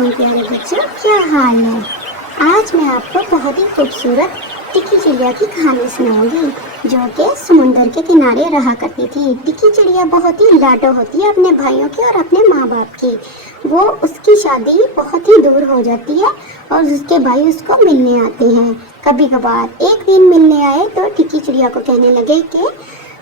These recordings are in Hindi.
वालेकुम प्यारे बच्चों, क्या हाल है। आज मैं आपको बहुत ही खूबसूरत टिक्की चिड़िया की कहानी सुनाऊंगी जो कि समुंदर के किनारे रहा करती थी। टिक्की चिड़िया बहुत ही लाडो होती है अपने भाइयों की और अपने माँ बाप की। वो उसकी शादी बहुत ही दूर हो जाती है और उसके भाई उसको मिलने आते हैं। कभी कभार एक दिन मिलने आए तो टिक्की चिड़िया को कहने लगे कि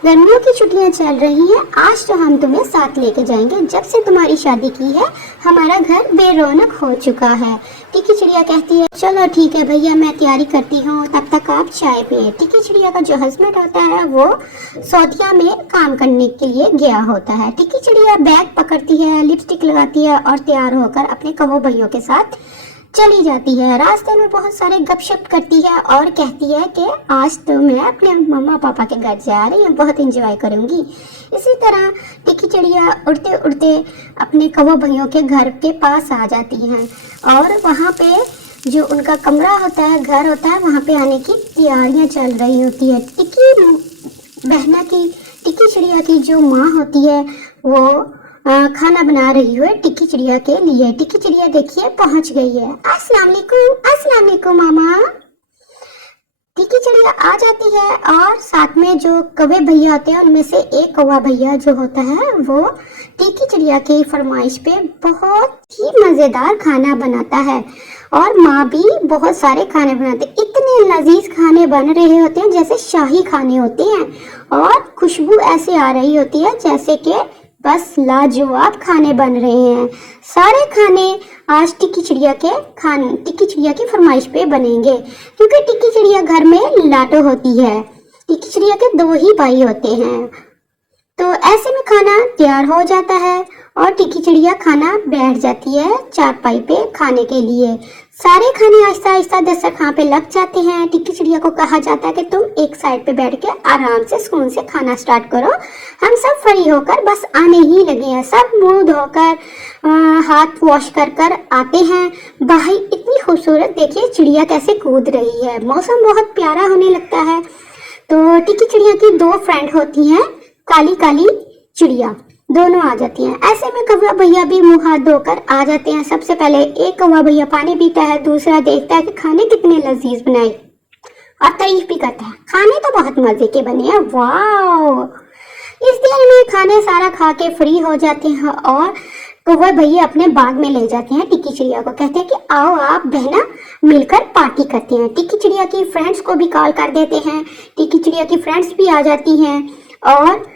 गर्मियों की छुट्टियां चल रही हैं, आज तो हम तुम्हें साथ लेके जाएंगे। जब से तुम्हारी शादी की है हमारा घर बेरौनक हो चुका है। टिक्की चिड़िया कहती है चलो ठीक है भैया, मैं तैयारी करती हूँ, तब तक आप चाय पिए। टिक्की चिड़िया का जो हस्बैंड होता है वो सौदिया में काम करने के लिए गया होता है। टिक्की चिड़िया बैग पकड़ती है, लिपस्टिक लगाती है और तैयार होकर अपने कवो भैयों के साथ चली जाती है। रास्ते में बहुत सारे गपशप करती है और कहती है कि आज तो मैं अपने मम्मा पापा के घर जा रही हूँ, बहुत एंजॉय करूँगी। इसी तरह टिक्की चिड़िया उड़ते उड़ते अपने कौवा भैयों के घर के पास आ जाती हैं और वहाँ पे जो उनका कमरा होता है, घर होता है, वहाँ पे आने की तैयारियाँ चल रही होती है। टिक्की चिड़िया की जो माँ होती है वो खाना बना रही है टिक्की चिड़िया के लिए। टिक्की चिड़िया देखिए पहुंच गई है। अस्सलाम वालेकुम मामा। टिक्की चिड़िया आ जाती है और साथ में जो कौवे भैया होते हैं उनमें से एक कौवा भैया जो होता है वो टिक्की चिड़िया की फरमाइश पे बहुत ही मजेदार खाना बनाता है और माँ भी बहुत सारे खाने बनाते। इतने लजीज खाने बन रहे होते हैं जैसे शाही खाने होते हैं और खुशबू ऐसे आ रही होती है जैसे कि बस लाजवाब खाने बन रहे हैं। सारे खाने आज टिक्की चिड़िया की फरमाइश पे बनेंगे क्योंकि टिक्की चिड़िया घर में लाडो होती है। टिक्की चिड़िया के दो ही भाई होते हैं। तो ऐसे में खाना तैयार हो जाता है और टिक्की चिड़िया खाना बैठ जाती है चारपाई पे खाने के लिए। सारे खाने आहिस्ता आहिस्ता दस्तरखान पे लग जाते हैं। टिक्की चिड़िया को कहा जाता है कि तुम एक साइड पे बैठ के आराम से सुकून से खाना स्टार्ट करो, हम सब फ्री होकर बस आने ही लगे हैं। सब मुंह धोकर हाथ वॉश कर कर आते हैं। भाई इतनी खूबसूरत देखिए चिड़िया कैसे कूद रही है, मौसम बहुत प्यारा होने लगता है। तो टिक्की चिड़िया की दो फ्रेंड होती हैं, काली काली चिड़िया, दोनों आ जाती हैं। ऐसे में कौवा भैया भी मुंह हाथ धोकर आ जाते हैं। सबसे पहले एक कौवा भैया पानी पीता है, दूसरा देखता है कि खाने कितने लजीज बनाए और तारीफ भी करता है, खाने तो बहुत मजे के बने हैं, वाह। इस देर में खाने सारा खा के फ्री हो जाते हैं और कौवा भैया अपने बाग में ले जाते हैं। टिक्की चिड़िया को कहते हैं कि आओ आप बहना मिलकर पार्टी करते हैं। टिक्की चिड़िया की फ्रेंड्स को भी कॉल कर देते हैं। टिक्की चिड़िया की फ्रेंड्स भी आ जाती हैं और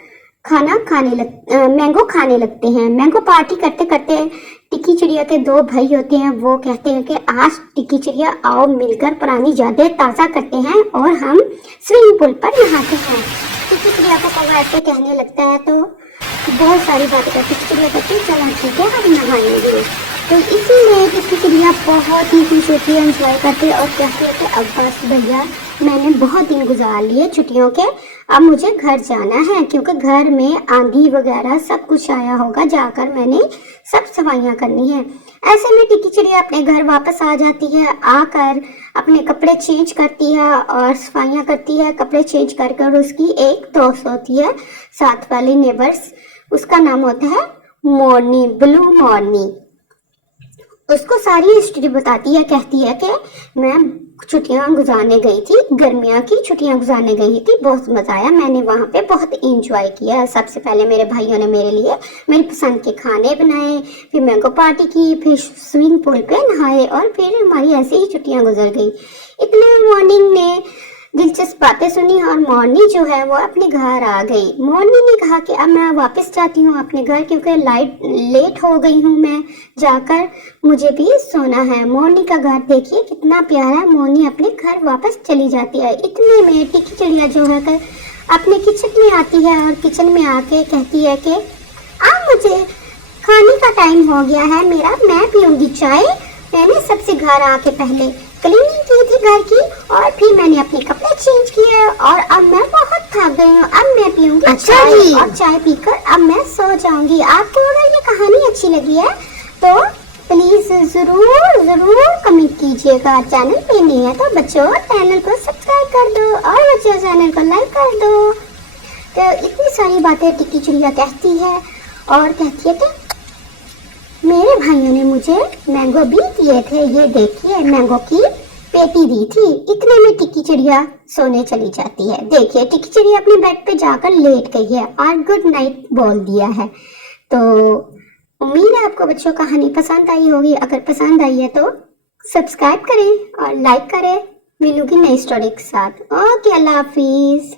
मैंगो खाने लगते हैं। मैंगो पार्टी करते करते टिक्की चिड़िया के दो भाई होते हैं, वो कहते हैं कि आज टिक्की चिड़िया आओ मिलकर पुरानी यादें ताज़ा करते हैं और हम स्विमिंग पूल पर नहाते हैं। टिक्की चिड़िया को कौवा ऐसे कहने लगता है तो बहुत सारी बातें करती। टिक्की चिड़िया कहती है चलो ठीक है हम नहाएंगे। तो इसी में टिक्की चिड़िया बहुत ही खुश होती है, एंजॉय करते और कहते हैं कि अब बस भैया मैंने बहुत दिन गुजार लिए छुट्टियों के, अब मुझे घर जाना है क्योंकि घर में आंधी वगैरह सब कुछ आया होगा, जाकर मैंने सब सफाइयाँ करनी है। ऐसे में टिक्की चिड़िया अपने घर वापस आ जाती है। आकर अपने कपड़े चेंज करती है और सफाइयाँ करती है। कपड़े चेंज कर कर उसकी एक दोस्त होती है साथ वाली नेबर्स, उसका नाम होता है मॉर्नी, ब्लू मॉर्नी। उसको सारी हिस्ट्री बताती है, कहती है कि मैं छुट्टियां गुजारने गई थी, गर्मियों की छुट्टियां गुजारने गई थी, बहुत मजा आया, मैंने वहां पे बहुत एंजॉय किया। सबसे पहले मेरे भाइयों ने मेरे लिए मेरी पसंद के खाने बनाए, फिर मैंगो पार्टी की, फिर स्विमिंग पूल पे नहाए और फिर हमारी ऐसे ही छुट्टियां गुजर गई। इतने मॉर्निंग ने दिलचस्प बातें सुनी और मॉर्नी जो है वो अपने घर आ गई। मॉर्नी ने कहा कि अब मैं वापस जाती हूँ अपने घर क्योंकि लेट हो गई हूँ, मैं जाकर मुझे भी सोना है। मॉर्नी का घर देखिए कितना प्यारा। मॉर्नी अपने घर वापस चली जाती है। इतने में टिक्की चिड़िया जो है अपने किचन में आती है और किचन में आके कहती है कि अब मुझे खाने का टाइम हो गया है मेरा, मैं पीऊंगी चाय। मैंने सबसे घर आके पहले क्लीनिंग की थी घर की और फिर मैंने अपने कपड़े चेंज किए और अब मैं बहुत थक गई हूँ, अब मैं पीऊंगी चाय और चाय पीकर अब मैं सो जाऊंगी। आपको अगर ये कहानी अच्छी लगी है तो प्लीज जरूर कमेंट कीजिएगा। चैनल पे नहीं है तो बच्चों चैनल को सब्सक्राइब कर दो और बच्चों चैनल को लाइक कर दो। तो इतनी सारी बातें टिक्की चिड़िया कहती है और कहती है कि मेरे भाइयों ने मुझे मैंगो भी दिए थे। ये देखिए मैंगो की पेटी दी थी। इतने में टिक्की चिड़िया सोने चली जाती है। देखिए टिक्की चिड़िया अपने बेड पे जाकर लेट गई है और गुड नाइट बोल दिया है। तो उम्मीद है आपको बच्चों कहानी पसंद आई होगी। अगर पसंद आई है तो सब्सक्राइब करें और लाइक करें। मिलूंगी नई स्टोरी के साथ। ओके, अल्लाह हाफिज।